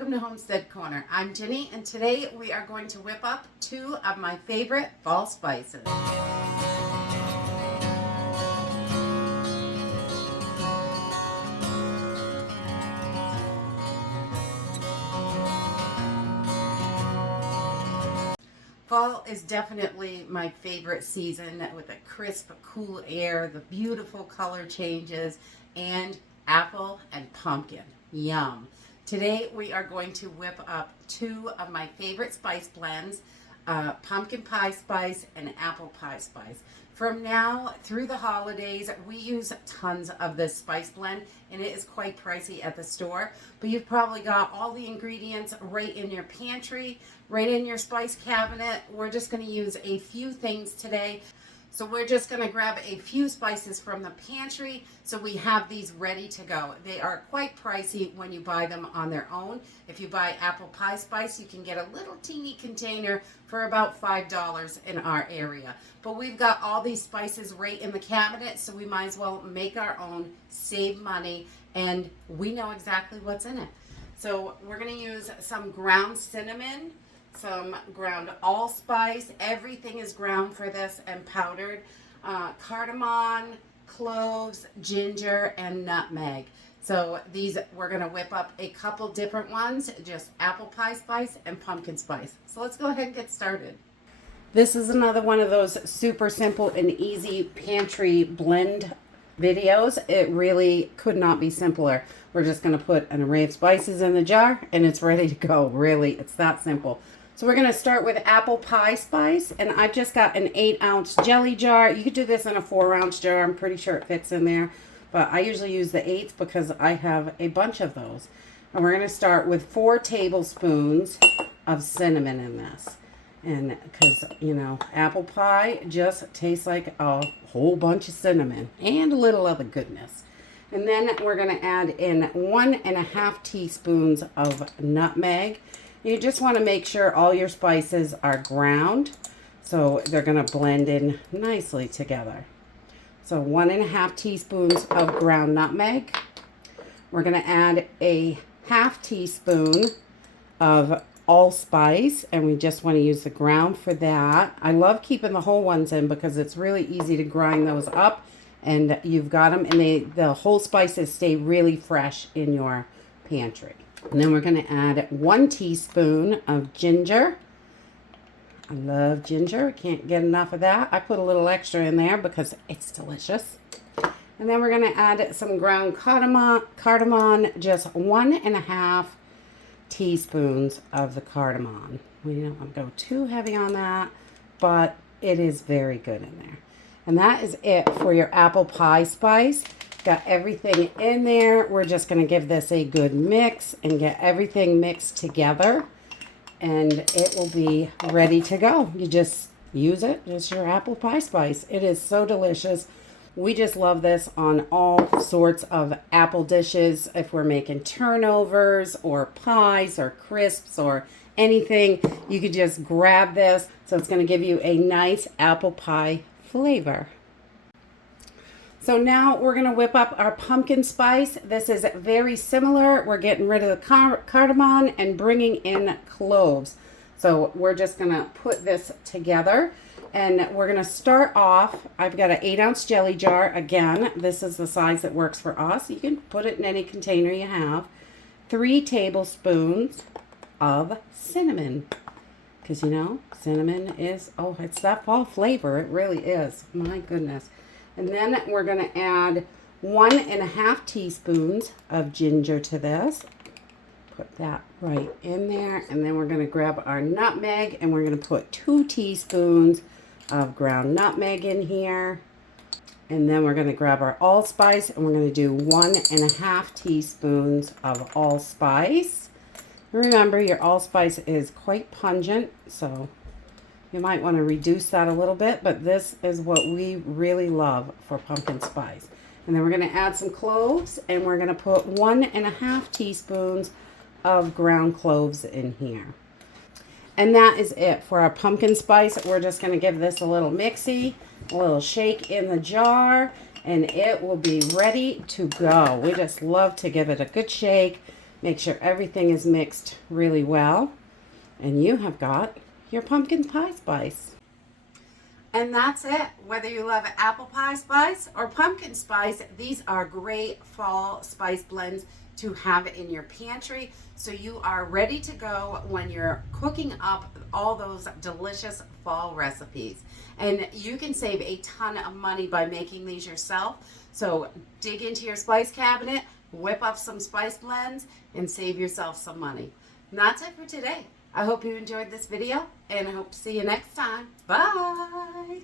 welcome to Homestead Corner. I'm Jenny, and today we are going to whip up 2 of my favorite fall spices. Fall is definitely my favorite season with the crisp, cool air, the beautiful color changes, and apple and pumpkin. Yum. Today we are going to whip up 2 of my favorite spice blends, pumpkin pie spice and apple pie spice. From now through the holidays, we use tons of this spice blend, and it is quite pricey at the store, but you've probably got all the ingredients right in your pantry, right in your spice cabinet. We're just going to use a few things today. So we're just going to grab a few spices from the pantry so we have these ready to go. They are quite pricey when you buy them on their own. If you buy apple pie spice, you can get a little teeny container for about $5 in our area. But we've got all these spices right in the cabinet, so we might as well make our own, save money, and we know exactly what's in it. So we're going to use some ground cinnamon, some ground allspice. Everything is ground for this and powdered. Cardamom, cloves, ginger, and nutmeg. So these, we're going to whip up a couple different ones, just apple pie spice and pumpkin spice. So let's go ahead and get started. This is another one of those super simple and easy pantry blend videos. It really could not be simpler. We're just going to put an array of spices in the jar and it's ready to go. Really, it's that simple. So we're going to start with apple pie spice, and I've just got an 8-ounce jelly jar. You could do this in a 4-ounce jar. I'm pretty sure it fits in there, but I usually use the 8s because I have a bunch of those. And we're going to start with 4 tablespoons of cinnamon in this. And because, you know, apple pie just tastes like a whole bunch of cinnamon and a little other goodness. And then we're going to add in 1.5 teaspoons of nutmeg. You just want to make sure all your spices are ground, so they're going to blend in nicely together. So 1.5 teaspoons of ground nutmeg. We're going to add a 1/2 teaspoon of allspice, and we just want to use the ground for that. I love keeping the whole ones in because it's really easy to grind those up, and you've got them, and the whole spices stay really fresh in your pantry. And then we're going to add 1 teaspoon of ginger. I love ginger. I can't get enough of that. I put a little extra in there because it's delicious. And then we're going to add some ground cardamom, just 1.5 teaspoons of the cardamom. We don't want to go too heavy on that, but it is very good in there. And that is it for your apple pie spice. Got everything in there. We're just going to give this a good mix and get everything mixed together, and it will be ready to go. You just use it, just your apple pie spice. It is so delicious. We just love this on all sorts of apple dishes. If we're making turnovers or pies or crisps or anything, you could just grab this. So it's going to give you a nice apple pie flavor. So now we're going to whip up our pumpkin spice. This is very similar. We're getting rid of the cardamom and bringing in cloves. So we're just going to put this together, and we're going to start off. I've got an 8-ounce jelly jar. Again, this is the size that works for us. You can put it in any container you have. 3 tablespoons of cinnamon. Because, you know, cinnamon is, oh, it's that fall flavor. It really is. My goodness. And then we're going to add 1.5 teaspoons of ginger to this. Put that right in there. And then we're going to grab our nutmeg, and we're going to put 2 teaspoons of ground nutmeg in here. And then we're going to grab our allspice, and we're going to do 1.5 teaspoons of allspice. Remember, your allspice is quite pungent, so you might want to reduce that a little bit, but this is what we really love for pumpkin spice. And then we're going to add some cloves, and we're going to put 1.5 teaspoons of ground cloves in here. And that is it for our pumpkin spice. We're just going to give this a little mixy, a little shake in the jar, and it will be ready to go. We just love to give it a good shake Make sure everything is mixed really well. And you have got your pumpkin pie spice. And that's it. Whether you love apple pie spice or pumpkin spice, these are great fall spice blends to have in your pantry, so you are ready to go when you're cooking up all those delicious fall recipes. And you can save a ton of money by making these yourself. So dig into your spice cabinet, whip up some spice blends, and save yourself some money. And that's it for today. I hope you enjoyed this video, and I hope to see you next time. Bye!